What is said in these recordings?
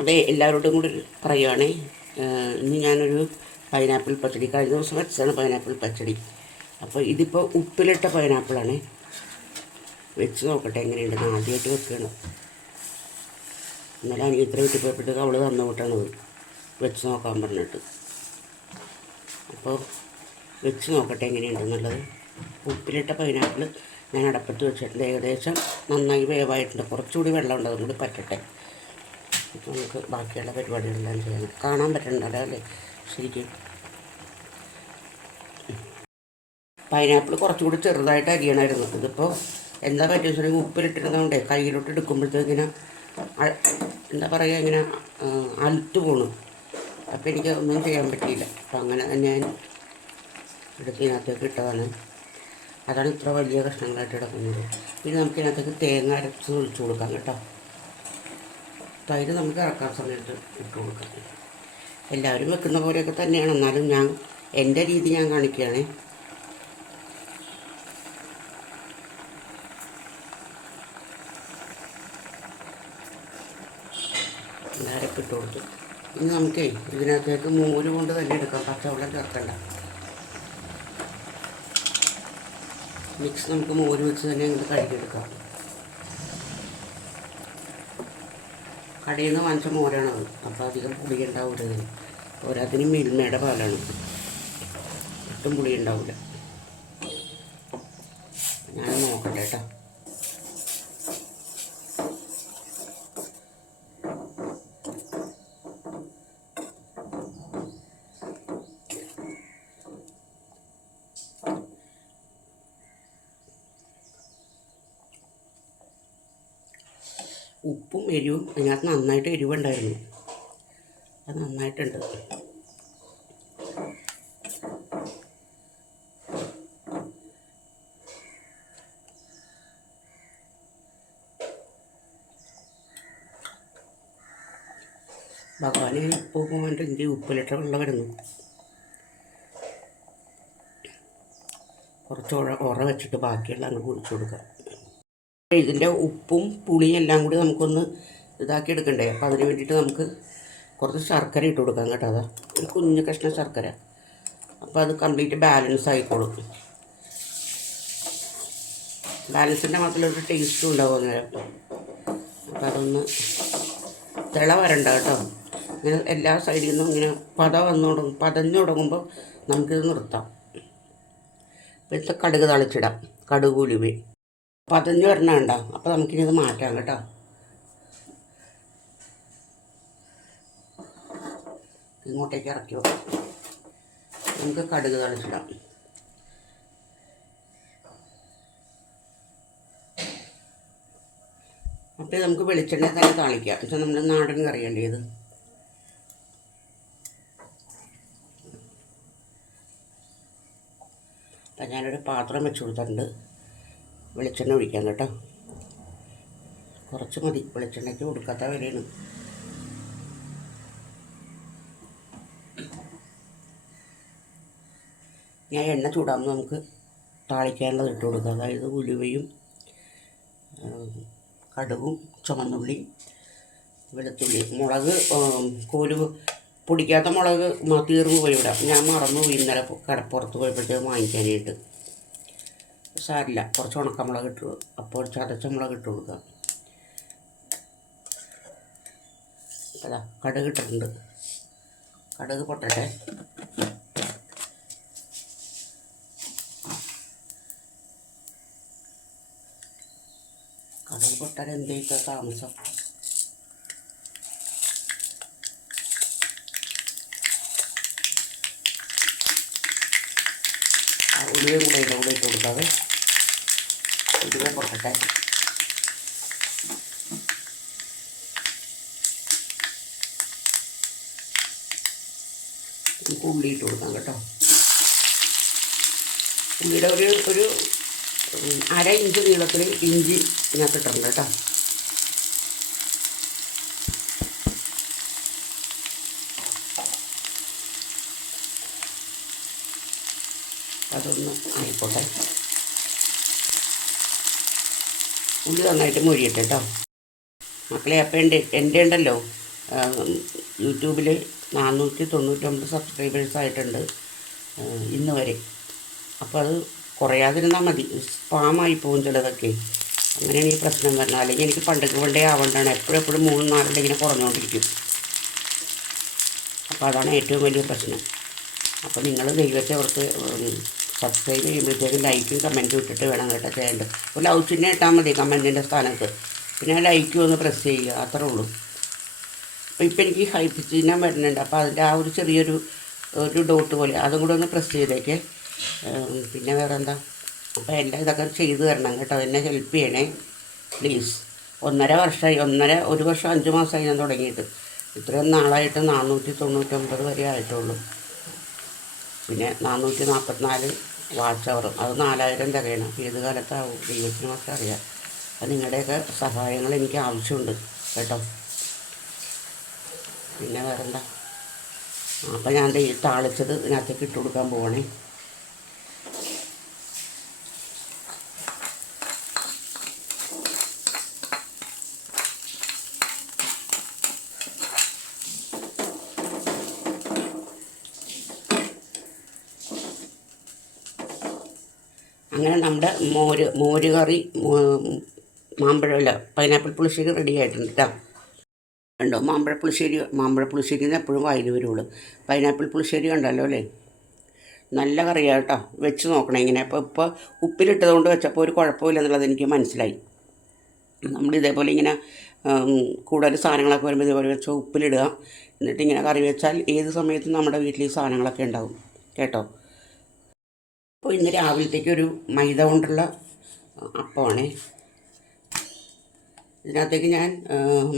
അതെ, എല്ലാവരോടും കൂടി പറയുവാണേ. ഇന്ന് ഞാനൊരു പൈനാപ്പിൾ പച്ചടി കഴിഞ്ഞ ദിവസം വെച്ചതാണ് പൈനാപ്പിൾ പച്ചടി. അപ്പോൾ ഇതിപ്പോൾ ഉപ്പിലിട്ട പൈനാപ്പിളാണ്. വെച്ച് നോക്കട്ടെ എങ്ങനെയുണ്ടെന്ന്. ആദ്യമായിട്ട് വെക്കുകയാണ്. ഇന്നലെ അനിയത്ര വീട്ടിൽ പോയപ്പോഴത്തേക്ക് അവൾ തന്നു വിട്ടാണത് വെച്ച് നോക്കാൻ പറഞ്ഞിട്ട്. അപ്പോൾ വെച്ച് നോക്കട്ടെ എങ്ങനെയുണ്ടെന്നുള്ളത്. ഉപ്പിലിട്ട പൈനാപ്പിൾ ഞാൻ അടപ്പത്ത് വെച്ചിട്ടുണ്ട്. ഏകദേശം നന്നായി വേവായിട്ടുണ്ട്. കുറച്ചുകൂടി വെള്ളം ഉണ്ട്, അതും കൂടി പറ്റട്ടെ. അപ്പോൾ നമുക്ക് ബാക്കിയുള്ള പരിപാടികളെല്ലാം ചെയ്യണം. കാണാൻ പറ്റുന്നുണ്ടല്ലോ അല്ലേ ശരിക്കും? പൈനാപ്പിൾ കുറച്ചുകൂടി ചെറുതായിട്ട് അരിയണമായിരുന്നു. ഇതിപ്പോൾ എന്താ പറ്റുക വെച്ചിട്ടുണ്ടെങ്കിൽ ഉപ്പിലിട്ടിരുന്നതുകൊണ്ടേ കയ്യിലോട്ട് എടുക്കുമ്പോഴത്തേക്ക് ഇങ്ങനെ എന്താ പറയുക, ഇങ്ങനെ അലുത്ത് പോണു. അപ്പോൾ എനിക്ക് ഒന്നും ചെയ്യാൻ പറ്റിയില്ല. അപ്പോൾ അങ്ങനെ തന്നെ ഞാൻ എടുത്ത് ഇതിനകത്തേക്ക് ഇട്ടതാണ്. അതാണ് ഇത്ര വലിയ കഷ്ണങ്ങളായിട്ട് കിടക്കുന്നത്. പിന്നെ നമുക്ക് ഇതിനകത്തേക്ക് തേങ്ങ അരച്ച് ഒഴിച്ചു കൊടുക്കാം കേട്ടോ. തൈര് നമുക്ക് ഇറക്കാൻ സമയത്ത് ഇട്ട് കൊടുക്കാം. എല്ലാവരും വെക്കുന്ന പോലെയൊക്കെ തന്നെയാണ്, എന്നാലും ഞാൻ എൻ്റെ രീതി ഞാൻ കാണിക്കുകയാണ്. എല്ലാവരൊക്കെ ഇട്ട് കൊടുത്തു. ഇനി നമുക്കേ ഇതിനകത്തേക്ക് മോര് കൊണ്ട് തന്നെ എടുക്കാം, പച്ചവെള്ളം ചേർക്കണ്ട. മിക്സ് നമുക്ക് മോര് വെച്ച് തന്നെ അങ്ങോട്ട് കഴുകിയെടുക്കാം. കടയിൽ നിന്ന് വാങ്ങിച്ച മോരാണത്, അപ്പോൾ അധികം പുളി ഉണ്ടാവില്ല. പോരാത്തിന് മിൽമയുടെ പാലാണ്, ഒട്ടും പുളി ഉണ്ടാവില്ല. ഞാൻ നോക്കട്ടെ കേട്ടോ. ഉപ്പും എരിവും അതിനകത്ത് നന്നായിട്ട് എരിവുണ്ടായിരുന്നു. അത് നന്നായിട്ടുണ്ട്. ഭഗവാനെ ഉപ്പ് പോകാണ്ട് എനിക്ക് ഉപ്പിലിട്ട വെള്ളം വരുന്നു. കുറച്ച് ഉറ വെച്ചിട്ട് ബാക്കിയുള്ള അങ്ങ് കുഴിച്ചു കൊടുക്കുക. ഇതിൻ്റെ ഉപ്പും പുളിയും എല്ലാം കൂടി നമുക്കൊന്ന് ഇതാക്കി എടുക്കണ്ടേ. അപ്പോൾ അതിന് വേണ്ടിയിട്ട് നമുക്ക് കുറച്ച് ശർക്കര ഇട്ട് കൊടുക്കാം കേട്ടോ. അതാ ഒരു കുഞ്ഞു കഷ്ണം ശർക്കര. അപ്പോൾ അത് കംപ്ലീറ്റ് ബാലൻസ് ആയിക്കോളും. ബാലൻസിൻ്റെ മാത്രമൊരു ടേസ്റ്റും ഉണ്ടാവും അന്നേരം. അപ്പോൾ അതൊന്ന് തിള വരണ്ട കേട്ടോ. ഇങ്ങനെ എല്ലാ സൈഡിൽ നിന്നും ഇങ്ങനെ പതഞ്ഞു തുടങ്ങുമ്പോൾ നമുക്കിത് നിർത്താം. ഇപ്പോഴത്തെ കടുക് തളിച്ചിടാം, കടുക് ഉലുവ പതഞ്ഞ് വരണ വേണ്ട. അപ്പോൾ നമുക്കിനി ഇത് മാറ്റാം കേട്ടോ. ഇങ്ങോട്ടേക്ക് ഇറക്കി വെക്കാം. നമുക്ക് കടുക് തളിച്ചിടാം. അപ്പോൾ നമുക്ക് വെളിച്ചെണ്ണ തന്നെ താളിക്കാം. പക്ഷേ നമ്മുടെ നാടൻ കറിയല്ലേ ഇത്. അപ്പം ഞാനൊരു പാത്രം വെച്ച് കൊടുത്തിട്ടുണ്ട്. വെളിച്ചെണ്ണ ഒഴിക്കാം കേട്ടോ. കുറച്ച് മതി, വെളിച്ചെണ്ണയ്ക്ക് കൊടുക്കാത്ത വിലയാണ്. ഞാൻ എണ്ണ ചൂടാകുമ്പോൾ നമുക്ക് താളിക്കാനുള്ളത് ഇട്ട് കൊടുക്കാം. അതായത് ഉലുവയും കടുകും ചുവന്നുള്ളി വെളുത്തുള്ളി മുളക് പൊടിക്കാത്ത മുളക് തീർന്നു പോയി വിടാം. ഞാൻ മറന്നുപോയി ഇന്നലെ കടപ്പുറത്ത് പോയപ്പോഴത്തേക്ക് വാങ്ങിക്കാനായിട്ട്. സാരില്ല, കുറച്ച് ഉണക്കമുളക് ഇട്ടു. അപ്പോൾ ചതച്ച മുളക് ഇട്ട് കൊടുക്കുക. അതാ കടുക് ഇട്ടിട്ടുണ്ട്. കടുക് പൊട്ടട്ടെ. കടുക് പൊട്ടാൻ എന്തേക്കാ താമസം. ഉലുവയും കൂടെ ഇതിൻ്റെ കൂടെ ഇട്ട് കൊടുക്കാതെ ഉലുവ പൊട്ടട്ടെ. നമുക്ക് ഉള്ളി ഇട്ട് കൊടുക്കാം കേട്ടോ. ഉള്ളിയുടെ ഒരു 1/2 ഇഞ്ച് നീളത്തിൽ ഇഞ്ചി ഇതിനകത്ത് ഇട്ടിട്ടുണ്ട് കേട്ടോ. അതൊന്ന് ആയിക്കോട്ടെ. ഉള്ളി നന്നായിട്ട് മൊരിയട്ടെ കേട്ടോ മക്കളെ. അപ്പം എൻ്റെ ഉണ്ടല്ലോ യൂട്യൂബിൽ 499 സബ്സ്ക്രൈബേഴ്സ് ആയിട്ടുണ്ട് ഇന്ന് വരെ. അപ്പോൾ അത് കുറയാതിരുന്നാൽ മതി, സ്പാമായി പോകും ചിലതൊക്കെ. അങ്ങനെയാണ് ഈ പ്രശ്നം വരുന്നത്. അല്ലെങ്കിൽ എനിക്ക് പണ്ടേ ആവേണ്ടതാണ്, എപ്പോഴും 3-4 ഇങ്ങനെ കുറഞ്ഞുകൊണ്ടിരിക്കും. അപ്പോൾ അതാണ് ഏറ്റവും വലിയ പ്രശ്നം. അപ്പോൾ നിങ്ങൾ ദൈവത്തെ ഓർത്ത് സബ്സ്ക്രൈബ് ചെയ്യുമ്പോഴത്തേക്കും ലൈക്കും കമൻറ്റും ഇട്ടിട്ട് വേണം കേട്ടോ ചെയ്യേണ്ടത്. ഒരു ലവ് ചിഹ്നം ഇട്ടാൽ മതി കമൻറ്റിൻ്റെ സ്ഥാനത്ത്, പിന്നെ ലൈക്കും ഒന്ന് പ്രസ് ചെയ്യുക, അത്രേ ഉള്ളൂ. അപ്പോൾ ഇപ്പം എനിക്ക് ഹൈപ്പ് ചിഹ്നം വരുന്നുണ്ട്, അപ്പോൾ അതിൻ്റെ ആ ഒരു ചെറിയൊരു ഡോട്ട് പോലെ അതും കൂടെ ഒന്ന് പ്രസ് ചെയ്തേക്ക്. പിന്നെ വേറെ എന്താ, അപ്പോൾ എല്ലാം ഇതൊക്കെ ചെയ്തു തരണം കേട്ടോ, എന്നെ ഹെൽപ്പ് ചെയ്യണേ പ്ലീസ്. 1.5 വർഷമായി, 1 വർഷം 5 മാസമായി ഞാൻ തുടങ്ങിയിട്ട്. ഇത്രയും നാളായിട്ട് 499 വരെ ആയിട്ടുള്ളൂ. പിന്നെ 444 വാച്ച് അവറും, അത് 4000 തികയണം. ഏത് കാലത്താവും ദൈവത്തിന് മാത്രം അറിയാം. അപ്പം നിങ്ങളുടെയൊക്കെ സഹായങ്ങൾ എനിക്ക് ആവശ്യമുണ്ട് കേട്ടോ. പിന്നെ വേറെന്താ, അപ്പം ഞാൻ ഈ താളിച്ചത് ഇതിനകത്തേക്ക് ഇട്ട് കൊടുക്കാൻ പോകണേ. അങ്ങനെ നമ്മുടെ മോര് കറി മാമ്പഴമില്ല പൈനാപ്പിൾ പുളിശ്ശേരി റെഡി ആയിട്ടുണ്ട് കേട്ടോ. കണ്ടോ, മാമ്പഴ പുളിശ്ശേരി എപ്പോഴും വായിൽ വരുള്ളൂ. പൈനാപ്പിൾ പുളിശ്ശേരി കണ്ടല്ലോ അല്ലേ, നല്ല കറിയാണ് കേട്ടോ. വെച്ച് നോക്കണം ഇങ്ങനെ. ഇപ്പോൾ ഉപ്പിലിട്ടതുകൊണ്ട് വെച്ചപ്പോൾ ഒരു കുഴപ്പമില്ല എന്നുള്ളത് എനിക്ക് മനസ്സിലായി. നമ്മളിതേപോലെ ഇങ്ങനെ കൂടുതൽ സാധനങ്ങളൊക്കെ വരുമ്പോൾ ഇതേപോലെ വെച്ചാൽ ഉപ്പിലിടുക, എന്നിട്ട് ഇങ്ങനെ കറി വെച്ചാൽ ഏത് സമയത്തും നമ്മുടെ വീട്ടിൽ ഈ സാധനങ്ങളൊക്കെ ഉണ്ടാവും കേട്ടോ. അപ്പോൾ ഇന്ന് രാവിലത്തേക്ക് ഒരു മൈദ കൊണ്ടുള്ള അപ്പമാണേ. ഇതിനകത്തേക്ക് ഞാൻ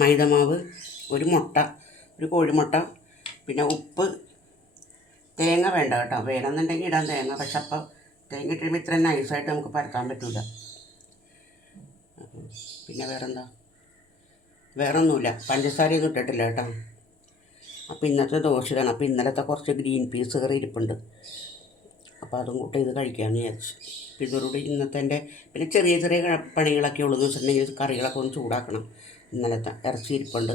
മൈദമാവ്, ഒരു മുട്ട, ഒരു കോഴിമുട്ട, പിന്നെ ഉപ്പ്, തേങ്ങ വേണ്ട കേട്ടോ, വേണമെന്നുണ്ടെങ്കിൽ ഇടാൻ തേങ്ങ. പക്ഷെ അപ്പോൾ തേങ്ങ ഇട്ടുമ്പോൾ ഇത്ര നൈസായിട്ട് നമുക്ക് പരത്താൻ പറ്റില്ല. പിന്നെ വേറെന്താ, വേറൊന്നുമില്ല, പഞ്ചസാരയൊന്നും ഇട്ടിട്ടില്ല കേട്ടോ. അപ്പോൾ ഇന്നത്തെ ദോശ ഇതാണ്. അപ്പോൾ ഇന്നലത്തെ കുറച്ച് ഗ്രീൻ പീസ് കറി ഇരിപ്പുണ്ട്, അപ്പോൾ അതും കൂട്ടി ഇത് കഴിക്കാമെന്ന് വിചാരിച്ചു. ഇതോടുകൂടി ഇന്നത്തെ എൻ്റെ പിന്നെ ചെറിയ പണികളൊക്കെ ഉള്ളൂ എന്ന് വെച്ചിട്ടുണ്ടെങ്കിൽ കറികളൊക്കെ ഒന്ന് ചൂടാക്കണം. ഇന്നലത്തെ ഇറച്ചി ഇരിപ്പുണ്ട്.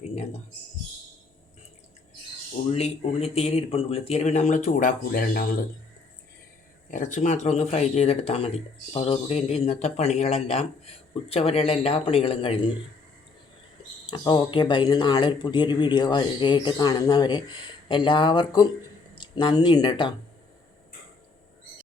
പിന്നെന്താ, ഉള്ളിത്തീര് ഇരിപ്പുണ്ട്. ഉള്ളിത്തീര് പിന്നെ നമ്മൾ ചൂടാക്കൂല, രണ്ടാമത് ഇറച്ചി മാത്രം ഒന്ന് ഫ്രൈ ചെയ്തെടുത്താൽ മതി. അപ്പോൾ അതോടുകൂടി എൻ്റെ ഇന്നത്തെ പണികളെല്ലാം, ഉച്ചവരെയുള്ള എല്ലാ പണികളും കഴിഞ്ഞു. അപ്പോൾ ഓക്കെ ബൈ. നാളെ ഒരു പുതിയൊരു വീഡിയോ ആയിട്ട് കാണുന്നവരെ എല്ലാവർക്കും നന്ദിയുണ്ട് കേട്ടോ.